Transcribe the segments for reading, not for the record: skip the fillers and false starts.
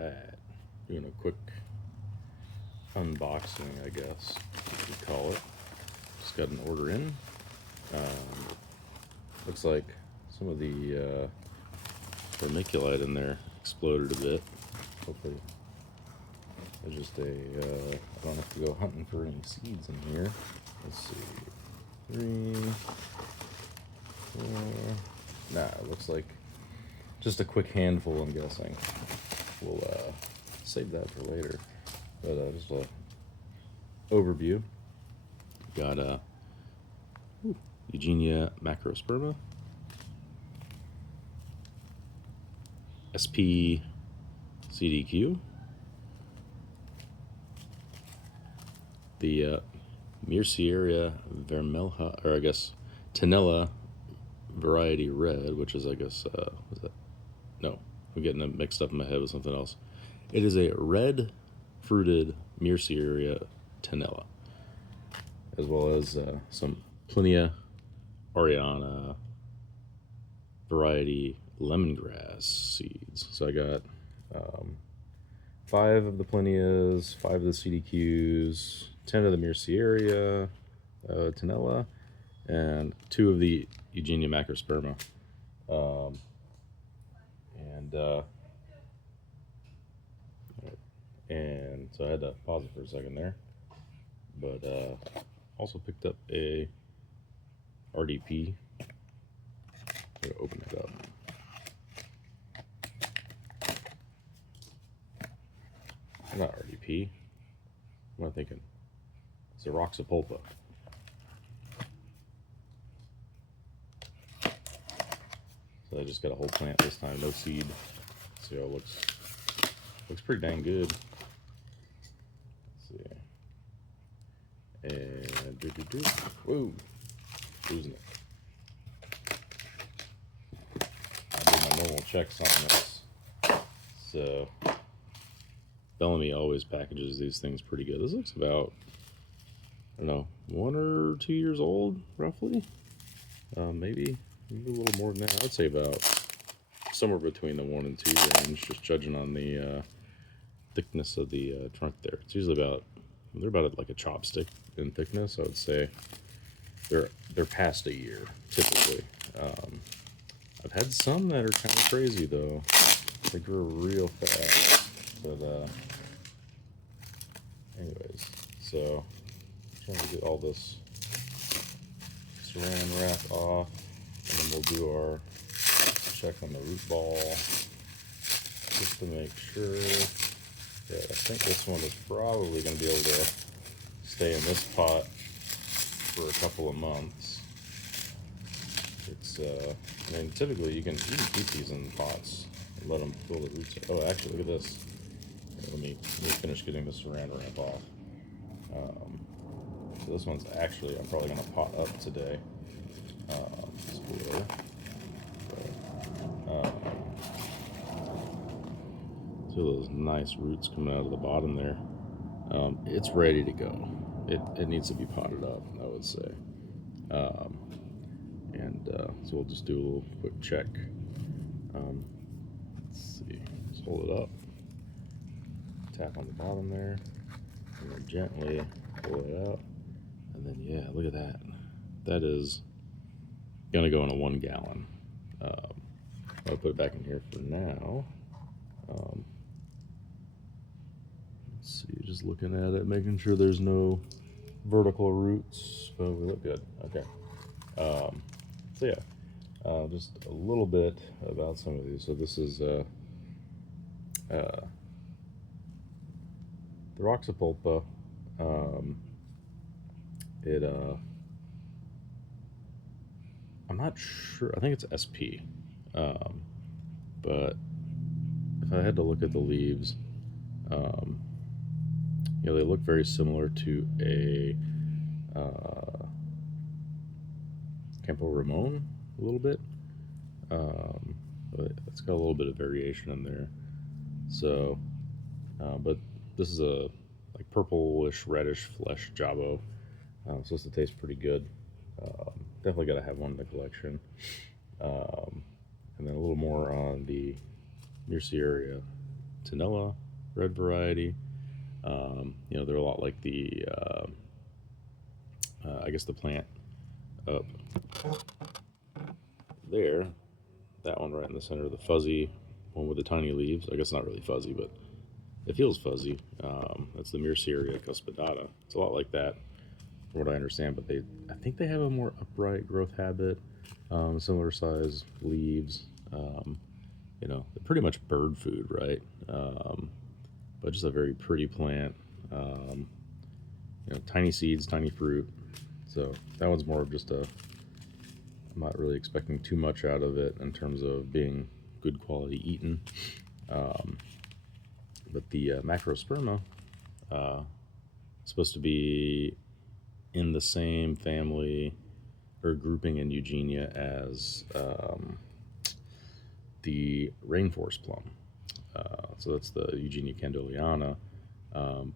Alright, doing a quick unboxing, I guess you could call it. Just got an order in. Looks like some of the vermiculite in there exploded a bit. Hopefully there's just I don't have to go hunting for any seeds in here. Let's see, 3, 4, nah, it looks like just a quick handful, I'm guessing. We'll save that for later. But just a overview. Got Eugenia macrosperma, SP CDQ, the Myrciaria vermelha, or I guess Tenella variety red, which is, I guess, was that? No, I'm getting it mixed up in my head with something else. It is a red fruited Myrciaria Tenella, as well as some Plinia Ariana variety lemongrass seeds. So I got 5 of the Plinias, 5 of the CDQs, 10 of the Myrciaria Tenella, and 2 of the Eugenia macrosperma. And so I had to pause it for a second there, but also picked up a RDP. I'm gonna open it up. Not RDP. What am I thinking? It's a Roxapulpa. So I just got a whole plant this time, no seed. See how it looks. Looks pretty dang good. Let's see. And whoa, losing it. I do my normal checks on this. So Bellamy always packages these things pretty good. This looks about, I don't know, 1 or 2 years old, roughly. Maybe a little more than that. I would say about somewhere between the 1 and 2 range, just judging on the thickness of the trunk there. It's usually about, they're about like a chopstick in thickness. I would say they're past a year typically. I've had some that are kind of crazy though. They grow real fast. But anyways, so I'm trying to get all this saran wrap off, and then we'll do our check on the root ball just to make sure. Yeah, I think this one is probably going to be able to stay in this pot for a couple of months. It's I mean, typically you can keep these in pots and let them fill the roots. Oh, actually, look at this. Here, let me finish getting the saran wrap off. So this one's actually, I'm probably going to pot up today. Spoiler. See those nice roots coming out of the bottom there. It's ready to go. It needs to be potted up, I would say. So we'll just do a little quick check. Let's see. Just hold it up. Tap on the bottom there, and then gently pull it out. And then, yeah, look at that. That is gonna go in a 1 gallon. I'll put it back in here for now. Let's see, just looking at it, making sure there's no vertical roots, but we look good. Okay. So yeah, just a little bit about some of these. So this is the Roxapulpa. I'm not sure. I think it's SP. But if I had to look at the leaves, you know, they look very similar to a Campo Ramon a little bit, but it's got a little bit of variation in there. So, but this is a like purplish reddish flesh Jabo. Supposed to taste pretty good. Definitely got to have one in the collection. And then a little more on the Myrciaria Tanoa red variety. You know, they're a lot like the, I guess the plant up there. That one right in the center, the fuzzy one with the tiny leaves. I guess not really fuzzy, but it feels fuzzy. That's the Myrciaria cuspidata. It's a lot like that, from what I understand. But I think they have a more upright growth habit, similar size leaves. You know, they're pretty much bird food, right? But just a very pretty plant. You know, tiny seeds, tiny fruit. So that one's more of just a. I'm not really expecting too much out of it in terms of being good quality eaten. But the macrosperma supposed to be in the same family or grouping in Eugenia as the rainforest plum. So that's the Eugenia candoleana.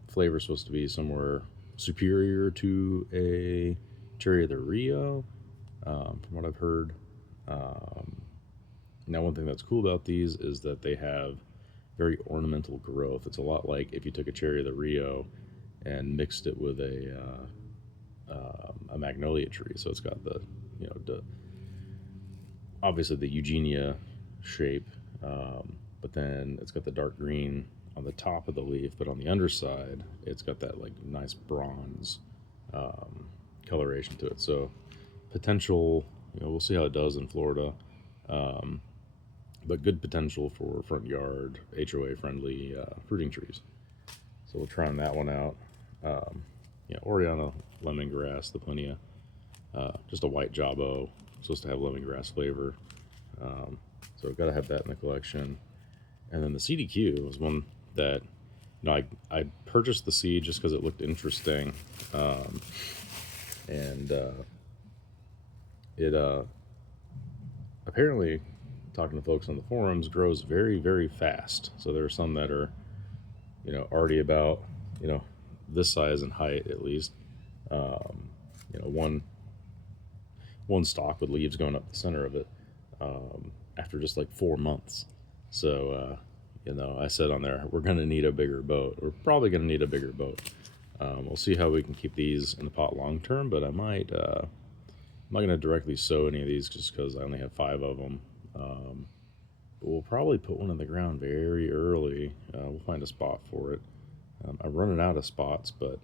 Flavor is supposed to be somewhere superior to a cherry of the Rio, from what I've heard. Now, one thing that's cool about these is that they have very ornamental growth. It's a lot like if you took a cherry of the Rio and mixed it with a magnolia tree. So it's got the, you know, obviously the Eugenia shape, but then it's got the dark green on the top of the leaf, but on the underside, it's got that like nice bronze coloration to it. So potential, you know, we'll see how it does in Florida, but good potential for front yard HOA friendly fruiting trees. So we'll try on that one out. Yeah, Oriana lemongrass, the Plinia, just a white jawbo, supposed to have lemongrass flavor. So I've got to have that in the collection. And then the CDQ was one that, you know, I purchased the seed just because it looked interesting. And it apparently, talking to folks on the forums, grows very, very fast. So there are some that are, you know, already about, you know, this size in height at least. You know, one stalk with leaves going up the center of it after just like 4 months. So, you know, I said on there, we're going to need a bigger boat. We're probably going to need a bigger boat. We'll see how we can keep these in the pot long term, but I'm not going to directly sow any of these just because I only have 5 of them. But we'll probably put one in the ground very early. We'll find a spot for it. I'm running out of spots, but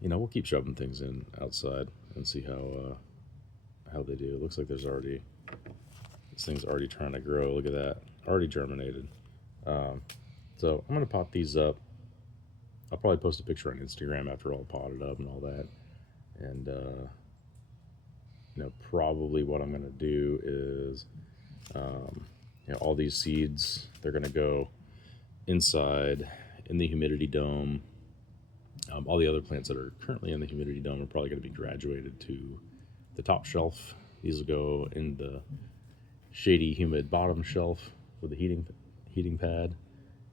you know, we'll keep shoving things in outside and see how they do. It looks like this thing's already trying to grow. Look at that, already germinated. So I'm gonna pot these up. I'll probably post a picture on Instagram after all potted up and all that. And you know, probably what I'm gonna do is, you know, all these seeds, they're gonna go inside in the humidity dome. All the other plants that are currently in the humidity dome are probably going to be graduated to the top shelf. These will go in the shady, humid bottom shelf with the heating pad,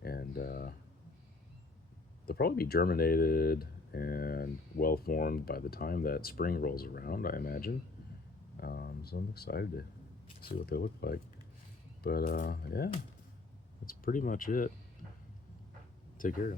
and they'll probably be germinated and well formed by the time that spring rolls around, I imagine. So I'm excited to see what they look like. But yeah, that's pretty much it. Take care.